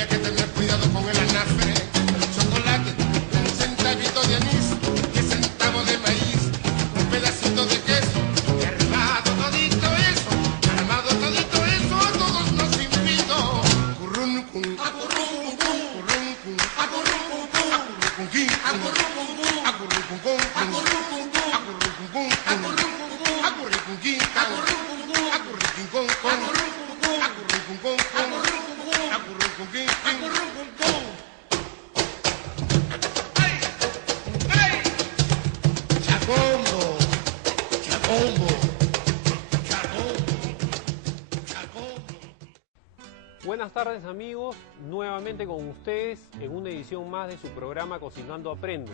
había que tener cuidado con el anafre, el chocolate, un centavito de anís, 10 centavos de maíz, un pedacito de queso, y armado todito eso, a todos nos invito. Curruncum, acurruncum, curruncum, acurruncum, acurruncum, acurruncum, acurruncum, acurruncum, Chacombo, Chacombo, Chacombo. Buenas tardes amigos, nuevamente con ustedes en una edición más de su programa Cocinando Aprendo.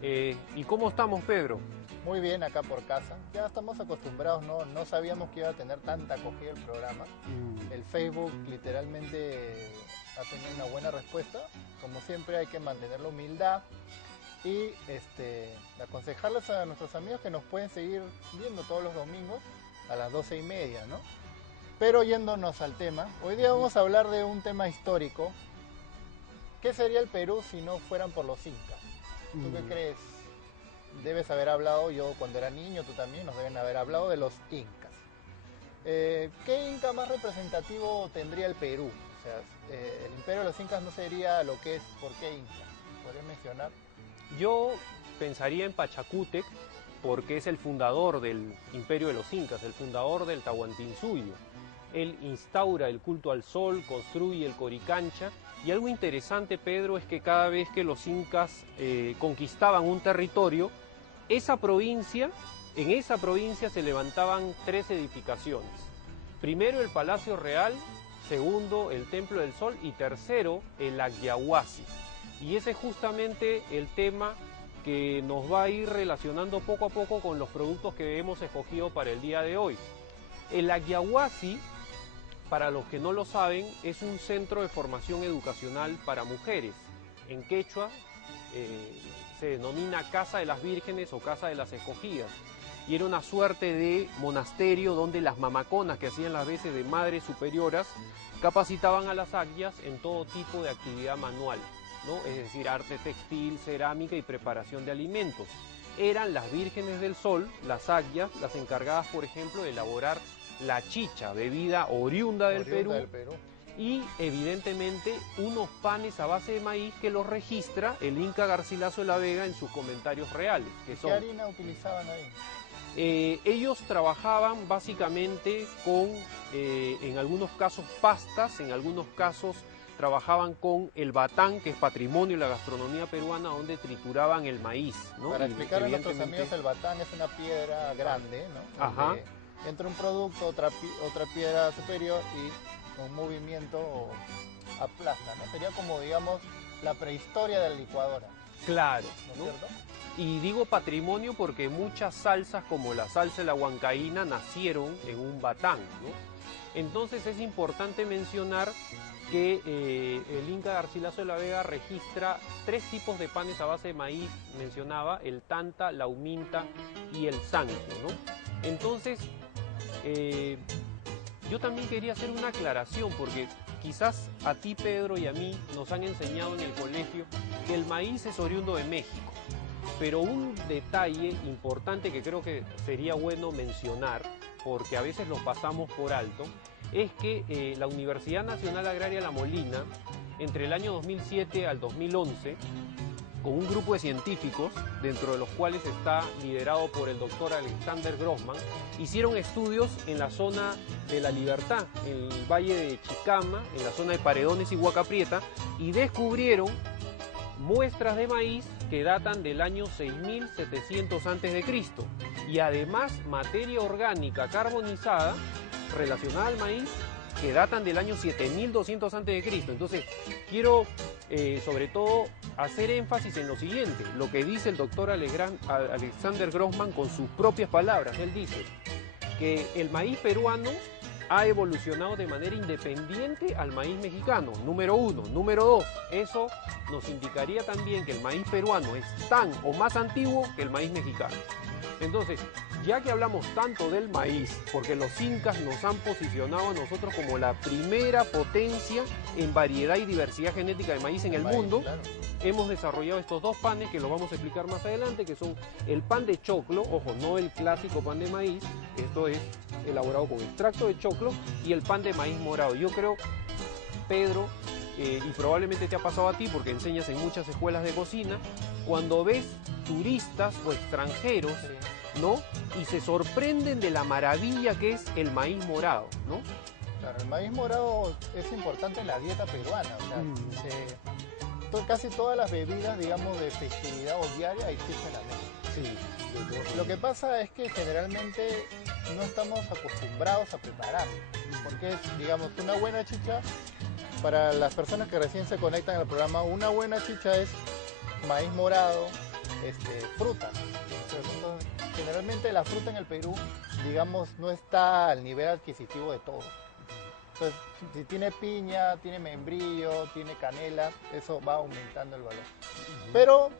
¿Y cómo estamos, Pedro? Muy bien, acá por casa. Ya estamos acostumbrados, no sabíamos que iba a tener tanta acogida el programa. El Facebook literalmente ha tenido una buena respuesta. Como siempre hay que mantener la humildad y aconsejarles a nuestros amigos que nos pueden seguir viendo todos los domingos a las 12:30, ¿no? Pero yéndonos al tema, hoy día vamos a hablar de un tema histórico. ¿Qué sería el Perú si no fueran por los incas? ¿Tú qué crees? Debes haber hablado, yo cuando era niño, tú también, nos deben haber hablado de los incas. ¿Qué inca más representativo tendría el Perú? O sea, el imperio de los incas no sería lo que es, ¿por qué inca? ¿Podrías mencionar? Yo pensaría en Pachacútec porque es el fundador del imperio de los incas, el fundador del Tahuantinsuyo. Él instaura el culto al sol, construye el Coricancha, y algo interesante, Pedro, es que cada vez que los incas conquistaban un territorio, en esa provincia se levantaban 3 edificaciones. Primero el Palacio Real, segundo el Templo del Sol y tercero el Agyahuasi. Y ese es justamente el tema que nos va a ir relacionando poco a poco con los productos que hemos escogido para el día de hoy. El Agyahuasi, para los que no lo saben, es un centro de formación educacional para mujeres. En quechua se denomina Casa de las Vírgenes o Casa de las Escogidas. Y era una suerte de monasterio donde las mamaconas, que hacían las veces de madres superioras, capacitaban a las agyas en todo tipo de actividad manual, ¿no? Es decir, arte textil, cerámica y preparación de alimentos. Eran las vírgenes del sol, las agyas, las encargadas, por ejemplo, de elaborar la chicha, bebida oriunda del Perú, y evidentemente unos panes a base de maíz que los registra el Inca Garcilaso de la Vega en sus comentarios reales. ¿Qué harina utilizaban ahí? Ellos trabajaban básicamente con, en algunos casos, pastas, en algunos casos trabajajan con el batán, que es patrimonio de la gastronomía peruana, donde trituraban el maíz, ¿no? Para explicar a nuestros amigos, el batán es una piedra grande, ¿no? Ajá. Entra un producto, otra piedra superior y con movimiento aplasta, ¿no? Sería como, digamos, la prehistoria de la licuadora. Claro, ¿No es ¿no? cierto? Y digo patrimonio porque muchas salsas, como la salsa de la huancaína, nacieron en un batán, ¿no? Entonces es importante mencionar que el Inca Garcilaso de la Vega registra 3 tipos de panes a base de maíz, mencionaba, el tanta, la huminta y el sanco, ¿no? Entonces, yo también quería hacer una aclaración, porque quizás a ti, Pedro, y a mí nos han enseñado en el colegio que el maíz es oriundo de México. Pero un detalle importante que creo que sería bueno mencionar, porque a veces lo pasamos por alto, es que la Universidad Nacional Agraria La Molina, entre el año 2007 al 2011, con un grupo de científicos, dentro de los cuales está liderado por el doctor Alexander Grossman, hicieron estudios en la zona de La Libertad, en el valle de Chicama, en la zona de Paredones y Huaca Prieta, y descubrieron muestras de maíz que datan del año 6700 a.C. y además materia orgánica carbonizada relacionada al maíz que datan del año 7200 a.C. Entonces, quiero sobre todo hacer énfasis en lo siguiente, lo que dice el doctor Alexander Grossman con sus propias palabras. Él dice que el maíz peruano ha evolucionado de manera independiente al maíz mexicano, número 1. Número 2, eso nos indicaría también que el maíz peruano es tan o más antiguo que el maíz mexicano. Entonces, ya que hablamos tanto del maíz, porque los incas nos han posicionado a nosotros como la primera potencia en variedad y diversidad genética de maíz en el mundo, claro. hemos desarrollado estos dos panes que los vamos a explicar más adelante, que son el pan de choclo, ojo, no el clásico pan de maíz, esto es elaborado con extracto de choclo, y el pan de maíz morado. Yo creo, Pedro, y probablemente te ha pasado a ti porque enseñas en muchas escuelas de cocina, cuando ves turistas o extranjeros, ¿no? Y se sorprenden de la maravilla que es el maíz morado, ¿no? Claro, el maíz morado es importante en la dieta peruana, o sea, casi todas las bebidas, digamos, de festividad o diaria existen la mesa. Sí. Lo que pasa es que generalmente no estamos acostumbrados a prepararlo, porque es, digamos, una buena chicha, para las personas que recién se conectan al programa, una buena chicha es maíz morado, fruta. Entonces, generalmente la fruta en el Perú, digamos, no está al nivel adquisitivo de todo. Entonces, si tiene piña, tiene membrillo, tiene canela, eso va aumentando el valor. Pero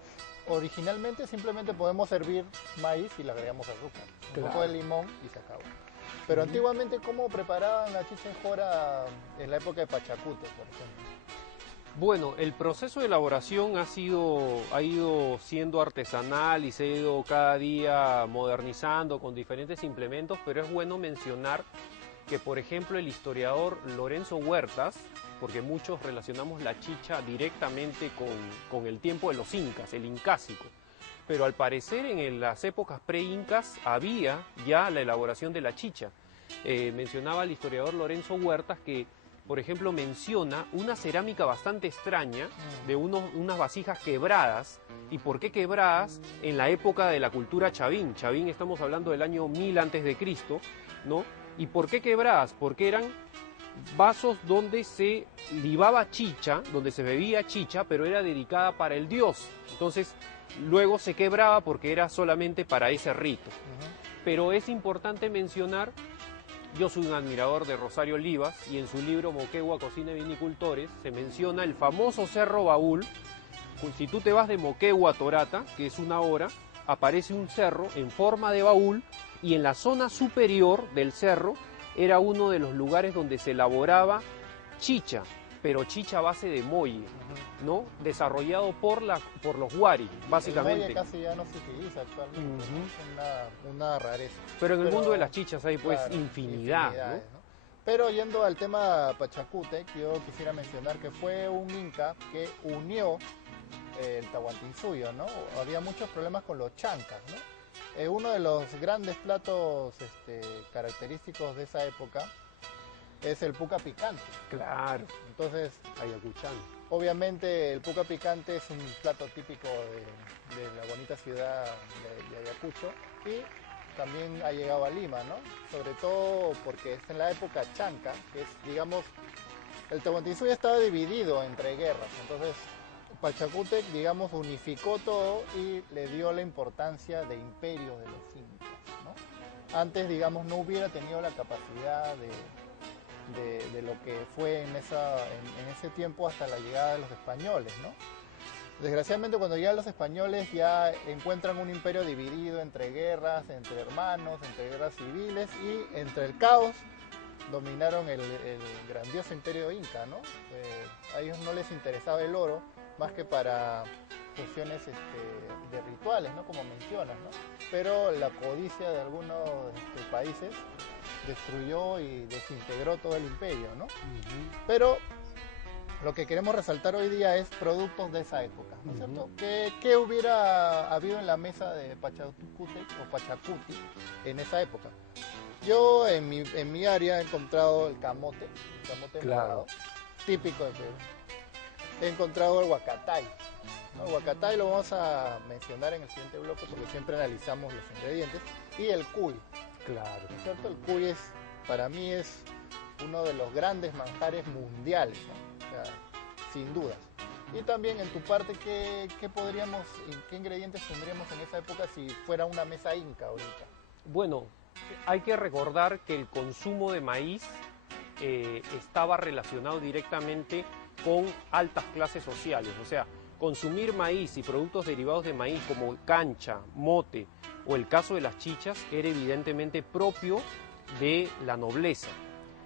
originalmente simplemente podemos servir maíz y le agregamos azúcar, un poco de limón y se acabó. Pero antiguamente, ¿cómo preparaban la chicha en jora en la época de Pachacútec, por ejemplo? Bueno, el proceso de elaboración ha ido siendo artesanal y se ha ido cada día modernizando con diferentes implementos, pero es bueno mencionar que, por ejemplo, el historiador Lorenzo Huertas, porque muchos relacionamos la chicha directamente con el tiempo de los incas, el incásico, pero al parecer en las épocas pre-incas había ya la elaboración de la chicha. Mencionaba el historiador Lorenzo Huertas que, por ejemplo, menciona una cerámica bastante extraña de unas vasijas quebradas. ¿Y por qué quebradas? En la época de la cultura chavín. Chavín, estamos hablando del año 1000 a.C., ¿no? ¿Y por qué quebradas? Porque eran vasos donde se libaba chicha, donde se bebía chicha, pero era dedicada para el dios. Entonces, luego se quebraba porque era solamente para ese rito. Pero es importante mencionar, yo soy un admirador de Rosario Olivas y en su libro Moquegua, Cocina y Vinicultores se menciona el famoso Cerro Baúl. Si tú te vas de Moquegua a Torata, que es una hora, aparece un cerro en forma de baúl y en la zona superior del cerro era uno de los lugares donde se elaboraba chicha, pero chicha a base de molle, ¿no? Desarrollado por los huari, básicamente. El molle casi ya no se utiliza actualmente, es una rareza. Pero en el mundo de las chichas hay pues claro, infinidad, ¿no? Pero yendo al tema Pachacútec, yo quisiera mencionar que fue un inca que unió el Tahuantinsuyo, ¿no? Había muchos problemas con los chancas, ¿no? Uno de los grandes platos característicos de esa época es el puca picante. Claro. Entonces, Ayacuchán. Obviamente el puca picante es un plato típico de la bonita ciudad de Ayacucho y también ha llegado a Lima, ¿no? Sobre todo porque es en la época chanca, que es, digamos, el Tahuantinsuyo estaba dividido entre guerras, entonces Pachacútec, digamos, unificó todo y le dio la importancia de imperio de los incas, ¿no? Antes, digamos, no hubiera tenido la capacidad de lo que fue en ese tiempo hasta la llegada de los españoles, ¿no? Desgraciadamente, cuando llegan los españoles ya encuentran un imperio dividido entre guerras, entre hermanos, entre guerras civiles y entre el caos dominaron el grandioso imperio inca, ¿no? A ellos no les interesaba el oro más que para funciones de rituales, ¿no? Como mencionas, ¿no? Pero la codicia de algunos países destruyó y desintegró todo el imperio, ¿no? Pero lo que queremos resaltar hoy día es productos de esa época, ¿no es cierto? ¿Qué hubiera habido en la mesa de Pachacútec o Pachacuti en esa época? Yo en mi área he encontrado el camote morado, típico de Perú. He encontrado el huacatay. ¿No? El huacatay lo vamos a mencionar en el siguiente bloque porque siempre analizamos los ingredientes. Y el cuy. Claro. ¿No es cierto? El cuy para mí es uno de los grandes manjares mundiales, ¿no? O sea, sin dudas. Y también en tu parte, ¿qué ingredientes tendríamos en esa época si fuera una mesa inca ahorita? Bueno, hay que recordar que el consumo de maíz estaba relacionado directamente con altas clases sociales, o sea, consumir maíz y productos derivados de maíz como cancha, mote, o el caso de las chichas, era evidentemente propio de la nobleza.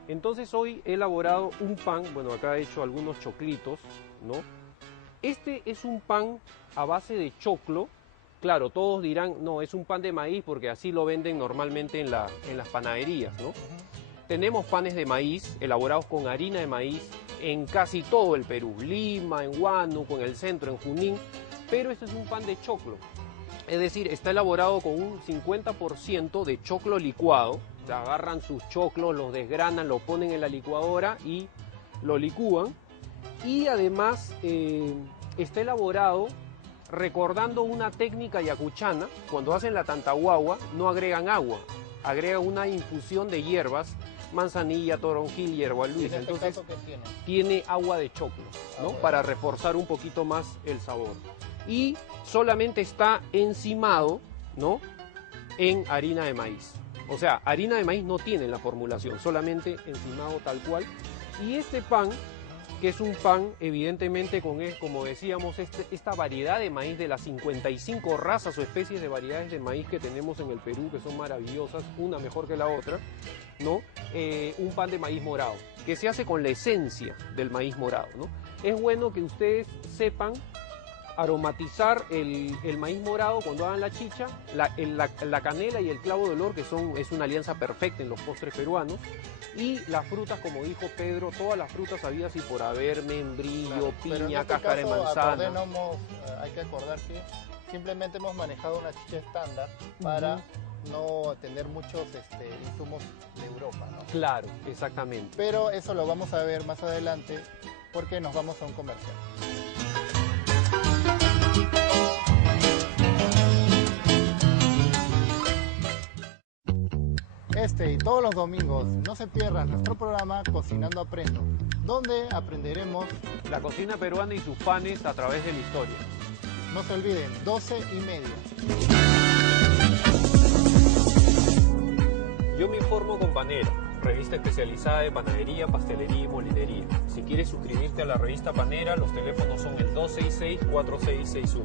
Entonces hoy he elaborado un pan, bueno, acá he hecho algunos choclitos, ¿no? Este es un pan a base de choclo. Claro, todos dirán, no, es un pan de maíz porque así lo venden normalmente en las panaderías, ¿no? Tenemos panes de maíz elaborados con harina de maíz en casi todo el Perú, Lima, en Huánuco, en el centro, en Junín, pero este es un pan de choclo. Es decir, está elaborado con un 50% de choclo licuado. O sea, agarran sus choclos, los desgranan, lo ponen en la licuadora y lo licúan. Y además está elaborado recordando una técnica yacuchana. Cuando hacen la tantahuagua no agregan agua, agregan una infusión de hierbas, manzanilla, toronjil, hierba luisa. Entonces ¿Qué tiene? tiene agua de choclo, ¿no? Para reforzar un poquito más el sabor. Y solamente está encimado, ¿no? En harina de maíz. O sea, harina de maíz no tiene la formulación, solamente encimado tal cual. Y este pan, que es un pan evidentemente con, como decíamos, esta variedad de maíz de las 55 razas o especies de variedades de maíz que tenemos en el Perú, que son maravillosas, una mejor que la otra, ¿no? Un pan de maíz morado, que se hace con la esencia del maíz morado, ¿no? Es bueno que ustedes sepan aromatizar el maíz morado cuando hagan la chicha, la canela y el clavo de olor, que es una alianza perfecta en los postres peruanos, y las frutas, como dijo Pedro, todas las frutas habidas y por haber, membrillo, piña, cáscara de manzana. Hay que acordar que simplemente hemos manejado una chicha estándar para no tener muchos insumos de Europa, ¿no? Claro, exactamente. Pero eso lo vamos a ver más adelante porque nos vamos a un comercial. Este y todos los domingos no se pierdan nuestro programa Cocinando Aprendo, donde aprenderemos la cocina peruana y sus panes a través de la historia. No se olviden, 12:30. Yo me informo con Panera, revista especializada de panadería, pastelería y molinería. Si quieres suscribirte a la revista Panera, los teléfonos son el 266-4661.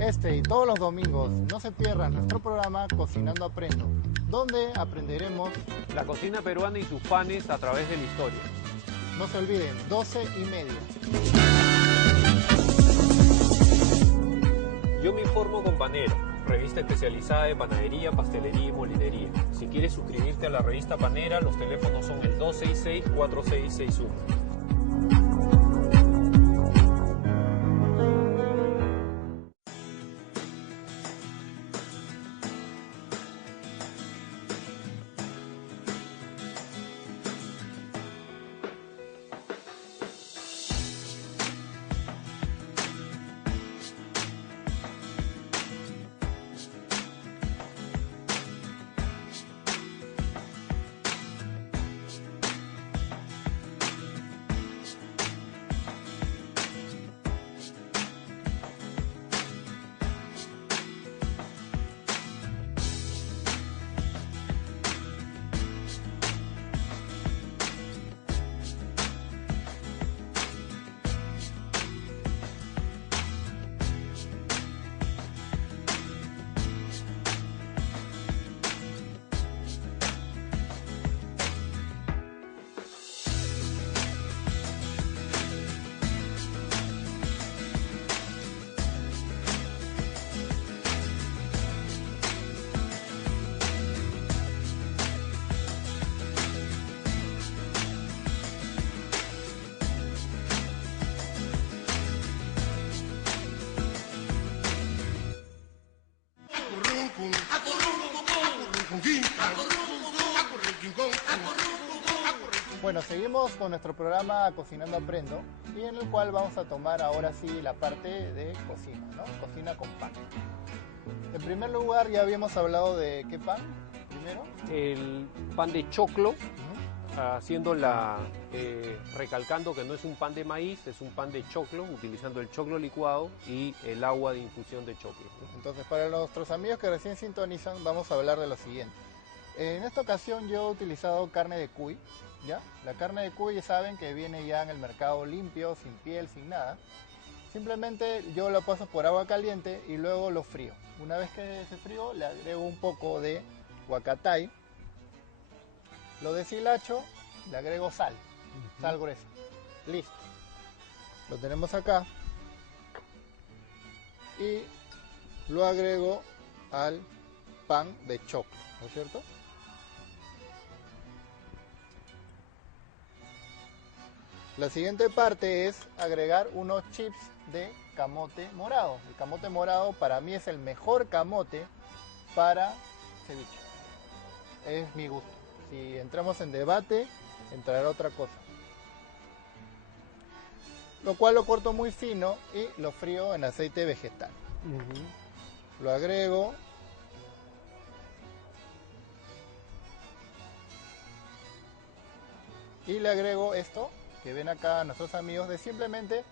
Este y todos los domingos no se pierdan nuestro programa Cocinando Aprendo, donde aprenderemos la cocina peruana y sus panes a través de la historia. No se olviden, 12:30. Yo me informo con Panera, revista especializada de panadería, pastelería y molinería. Si quieres suscribirte a la revista Panera, los teléfonos son el 266-4661. Bueno, seguimos con nuestro programa Cocinando Aprendo y en el cual vamos a tomar ahora sí la parte de cocina, ¿no? Cocina con pan. En primer lugar, ya habíamos hablado de ¿qué pan? Primero. El pan de choclo, recalcando que no es un pan de maíz, es un pan de choclo, utilizando el choclo licuado y el agua de infusión de choclo, ¿no? Entonces, para nuestros amigos que recién sintonizan, vamos a hablar de lo siguiente. En esta ocasión yo he utilizado carne de cuy, ¿ya? La carne de cuy ya saben que viene ya en el mercado limpio, sin piel, sin nada. Simplemente yo lo paso por agua caliente y luego lo frío. Una vez que se frío, le agrego un poco de huacatay, lo deshilacho, le agrego sal, sal gruesa. Listo. Lo tenemos acá y lo agrego al pan de choclo, ¿no es cierto? La siguiente parte es agregar unos chips de camote morado. El camote morado para mí es el mejor camote para ceviche. Es mi gusto. Si entramos en debate, entrará otra cosa. Lo cual lo corto muy fino y lo frío en aceite vegetal. Lo agrego. Y le agrego esto que ven acá a nuestros amigos de simplemente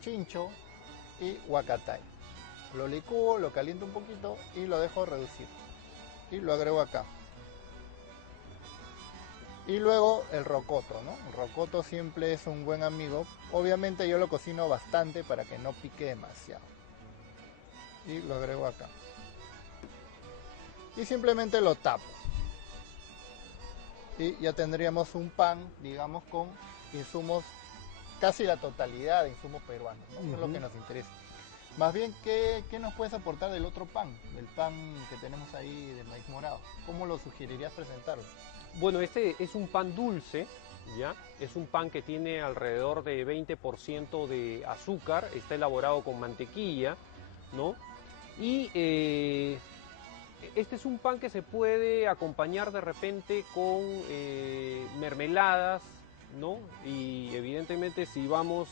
chincho y huacatay. Lo licúo, lo caliento un poquito y lo dejo reducir. Y lo agrego acá. Y luego el rocoto, ¿no? El rocoto siempre es un buen amigo. Obviamente yo lo cocino bastante para que no pique demasiado. Y lo agrego acá. Y simplemente lo tapo. Y ya tendríamos un pan, digamos, con insumos, casi la totalidad de insumos peruanos, ¿no? Eso es lo que nos interesa. Más bien, ¿qué nos puedes aportar del otro pan? Del pan que tenemos ahí de maíz morado. ¿Cómo lo sugerirías presentarlo? Bueno, este es un pan dulce, ¿ya? Es un pan que tiene alrededor de 20% de azúcar, está elaborado con mantequilla, ¿no? Y este es un pan que se puede acompañar de repente con mermeladas, ¿no? Y evidentemente si vamos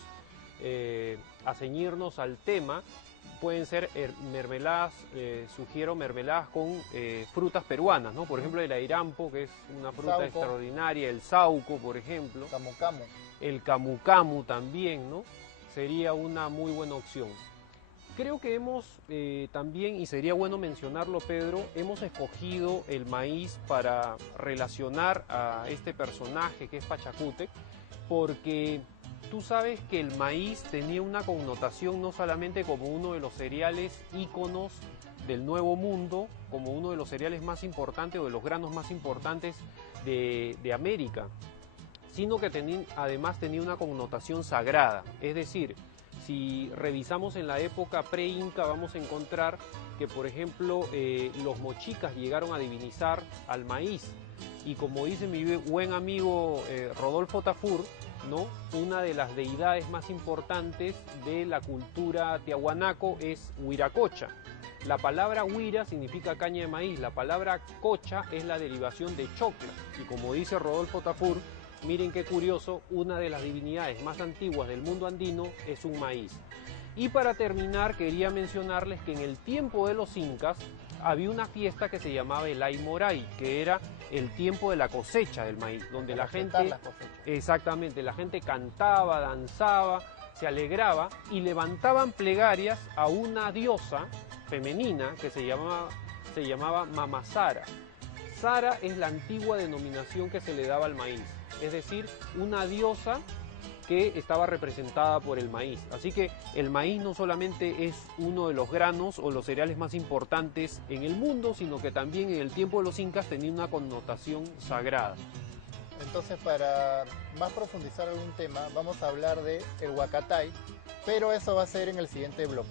a ceñirnos al tema, pueden ser mermeladas, sugiero mermeladas con frutas peruanas, ¿no? Por ejemplo, el airampo, que es una fruta Sauco. extraordinaria, el sauco, por ejemplo. Camu camu. El camu camu también, ¿no? Sería una muy buena opción. Creo que hemos también, y sería bueno mencionarlo, Pedro, hemos escogido el maíz para relacionar a este personaje que es Pachacútec, porque tú sabes que el maíz tenía una connotación no solamente como uno de los cereales íconos del Nuevo Mundo, como uno de los cereales más importantes o de los granos más importantes de América, sino que además tenía una connotación sagrada. Es decir, si revisamos en la época pre-inca vamos a encontrar que, por ejemplo, los mochicas llegaron a divinizar al maíz. Y como dice mi buen amigo Rodolfo Tafur, ¿no? Una de las deidades más importantes de la cultura tiahuanaco es Huiracocha. La palabra huira significa caña de maíz, la palabra cocha es la derivación de chocla. Y como dice Rodolfo Tafur, miren qué curioso, una de las divinidades más antiguas del mundo andino es un maíz. Y para terminar, quería mencionarles que en el tiempo de los incas había una fiesta que se llamaba el Aymoray, que era el tiempo de la cosecha del maíz, donde la gente, exactamente, la gente cantaba, danzaba, se alegraba y levantaban plegarias a una diosa femenina que se llamaba Mama Sara. Sara es la antigua denominación que se le daba al maíz, es decir, una diosa que estaba representada por el maíz. Así que el maíz no solamente es uno de los granos o los cereales más importantes en el mundo, sino que también en el tiempo de los incas tenía una connotación sagrada. Entonces, para más profundizar algún tema, vamos a hablar de el huacatay, pero eso va a ser en el siguiente bloque.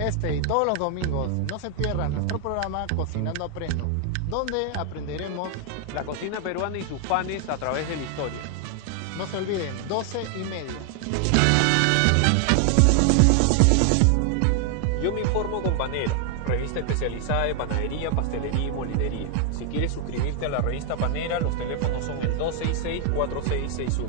Este y todos los domingos no se pierdan nuestro programa Cocinando Aprendo, donde aprenderemos la cocina peruana y sus panes a través de la historia. No se olviden, 12:30. revista especializada de panadería, pastelería y molinería. Si quieres suscribirte a la revista Panera, los teléfonos son el 266-4661.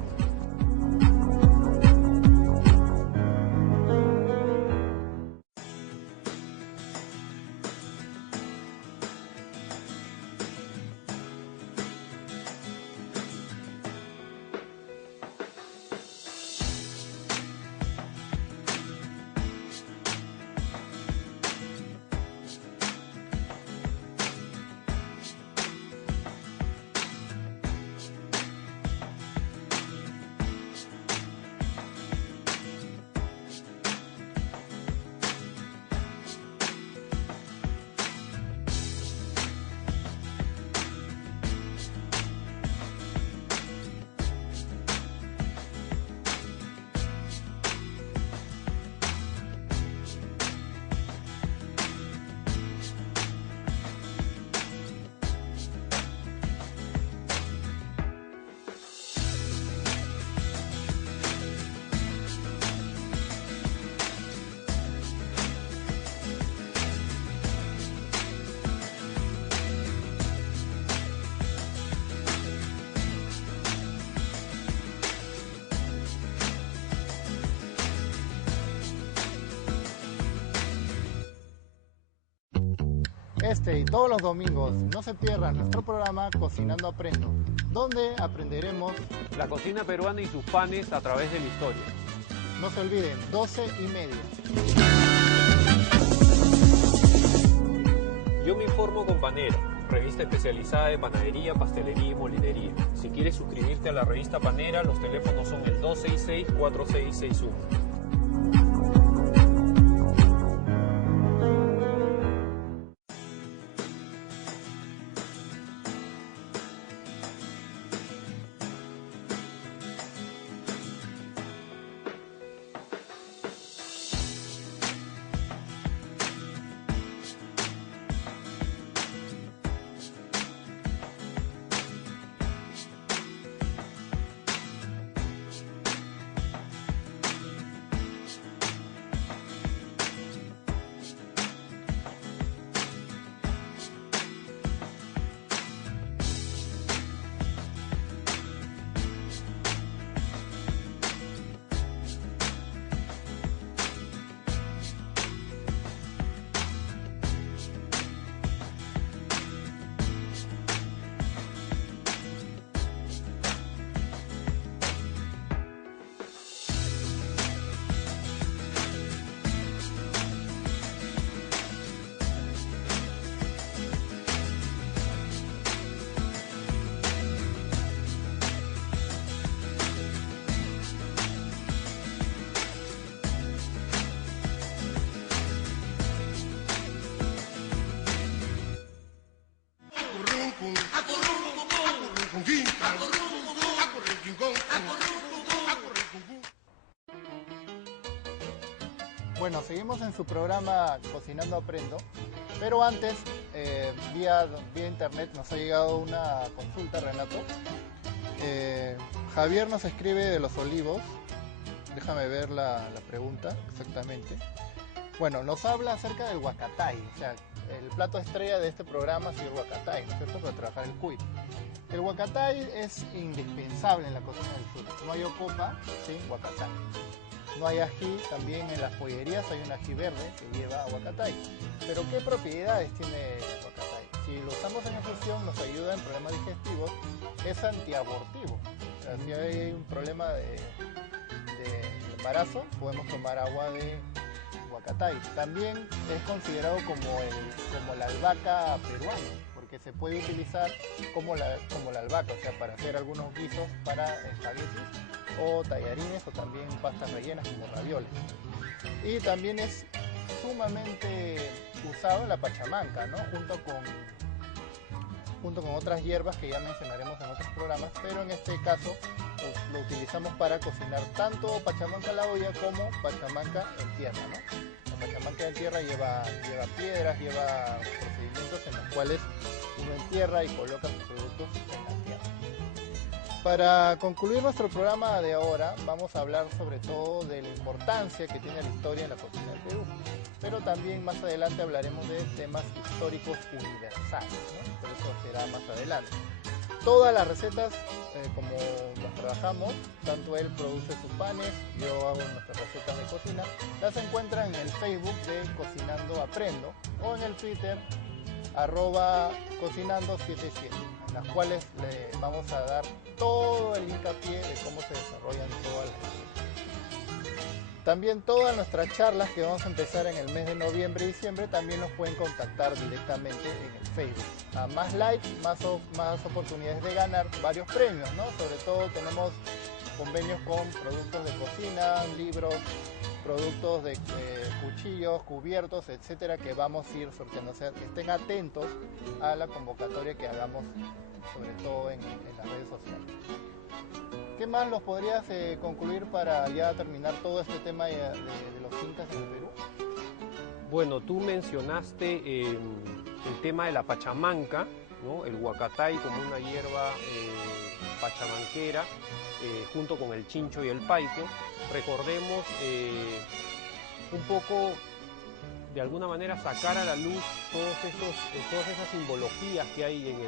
Este y todos los domingos no se pierdan nuestro programa Cocinando Aprendo, donde aprenderemos La cocina peruana y sus panes a través de la historia. No se olviden, 12:30. Yo me informo con Panera, revista especializada de panadería, pastelería y molinería. Si quieres suscribirte a la revista Panera, los teléfonos son el 266-4661. Bueno, seguimos en su programa Cocinando Aprendo, pero antes, vía internet nos ha llegado una consulta, Renato. Javier nos escribe de Los Olivos, déjame ver la pregunta exactamente. Bueno, nos habla acerca del huacatay, o sea, el plato estrella de este programa ha sido el huacatay, ¿no es cierto?, para trabajar el cuy. El huacatay es indispensable en la cocina del sur, no hay ocopa sin huacatay. No hay ají, también en las pollerías hay un ají verde que lleva huacatay. Pero ¿qué propiedades tiene el huacatay? Si lo usamos en infusión nos ayuda en problemas digestivos, es antiabortivo. O sea, si hay un problema de embarazo, podemos tomar agua de huacatay. También es considerado como la albahaca peruana, porque se puede utilizar como la albahaca, o sea, para hacer algunos guisos para espaguetis o tallarines o también pastas rellenas como ravioles. Y también es sumamente usado en la pachamanca, ¿no? junto con otras hierbas que ya mencionaremos en otros programas, pero en este caso lo utilizamos para cocinar tanto pachamanca a la olla como pachamanca en tierra, ¿no? La pachamanca en tierra lleva piedras, lleva procedimientos en los cuales uno entierra y coloca sus productos en la tierra. Para concluir nuestro programa de ahora, vamos a hablar sobre todo de la importancia que tiene la historia en la cocina del Perú. Pero también más adelante hablaremos de temas históricos universales, ¿no? Pero eso será más adelante. Todas las recetas, como las trabajamos, tanto él produce sus panes, yo hago nuestras recetas de cocina, las encuentran en el Facebook de Cocinando Aprendo o en el Twitter @cocinando77, en las cuales le vamos a dar todo el hincapié de cómo se desarrollan todas las recetas. También todas nuestras charlas que vamos a empezar en el mes de noviembre y diciembre también nos pueden contactar directamente en el Facebook. A más likes, más oportunidades de ganar varios premios, ¿no? Sobre todo tenemos convenios con productos de cocina, libros, productos de cuchillos, cubiertos, etcétera, que vamos a ir sorteando. O sea, estén atentos a la convocatoria que hagamos, sobre todo en las redes sociales. ¿Qué más los podrías concluir para ya terminar todo este tema de los incas en el Perú? Bueno, tú mencionaste el tema de la pachamanca, ¿no? El huacatay como una hierba pachamanquera, junto con el chincho y el paico. Recordemos un poco, de alguna manera, sacar a la luz todas esas simbologías que hay en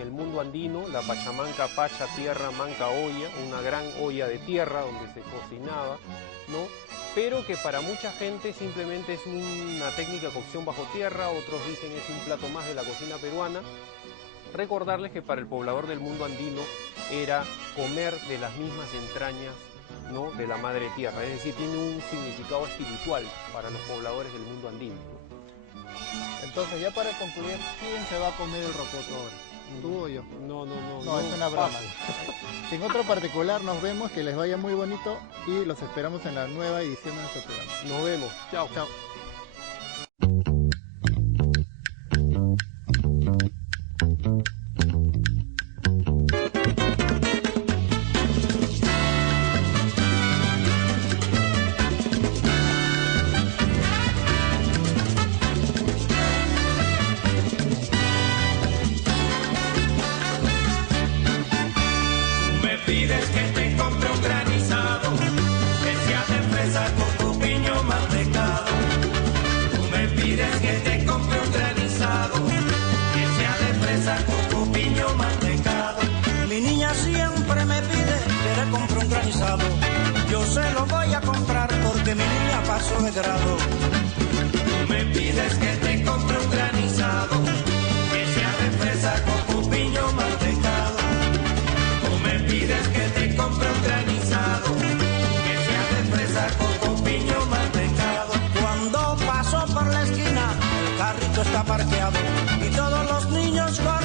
el mundo andino. La pachamanca, pacha, tierra, manca, olla, una gran olla de tierra donde se cocinaba, ¿no? Pero que para mucha gente simplemente es una técnica de cocción bajo tierra, otros dicen es un plato más de la cocina peruana. Recordarles que para el poblador del mundo andino era comer de las mismas entrañas, ¿no?, de la madre tierra, es decir, tiene un significado espiritual para los pobladores del mundo andino, ¿no? Entonces, ya para concluir, ¿quién se va a comer el rocoto ahora? ¿Tú o yo? No, Es una broma. En otro particular nos vemos, que les vaya muy bonito y los esperamos en la nueva edición de nuestro programa. Nos vemos. Chao. Chao. Pides que te compre un granizado, que sea de fresa con copiño mantecado. Tú me pides que te compre un granizado, que sea de fresa con copiño mantecado. Mi niña siempre me pide que le compre un granizado. Yo se lo voy a comprar porque mi niña pasó de grado. Tú me pides que te compre un granizado, que sea de fresa con copiño mantecado. Pides que te compre un granizado, que sea de fresa con copiño mantecado. Cuando paso por la esquina, el carrito está parqueado y todos los niños corren